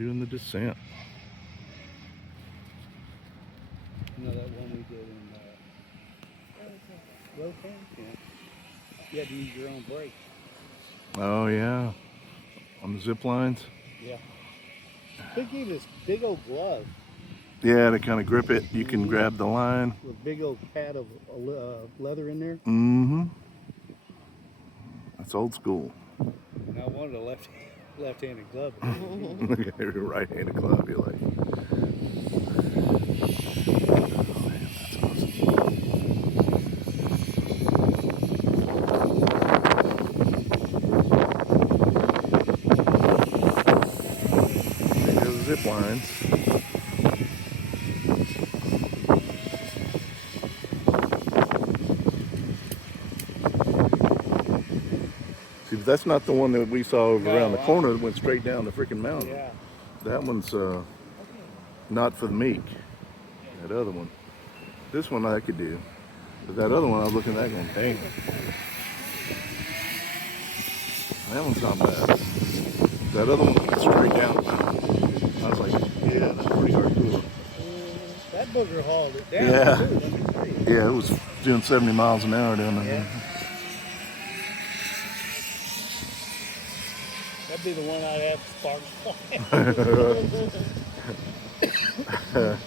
doing the descent. You know that one we did in Rotan? Yeah. You had to use your own brakes. Oh yeah, on the zip lines. Yeah. They gave this big old glove Yeah, to kind of grip it, you can grab the line. with a big old pad of leather in there. Mm-hmm. That's old school. And I wanted a left-handed glove. Right-handed club, you like. Zip lines. See, but that's not the one that we saw over around the corner that went straight down the freaking mountain. Yeah. That one's not for the meek. That other one. This one I could do. But that other one I was looking at going, dang. That one's not bad. That other one went straight down the mountain. I was like, yeah, that's pretty hardcore. That booger hauled it down. Yeah. Too, let me tell you. Yeah, it was doing 70 miles an hour down there. Yeah. That'd be the one I'd have sparks flying.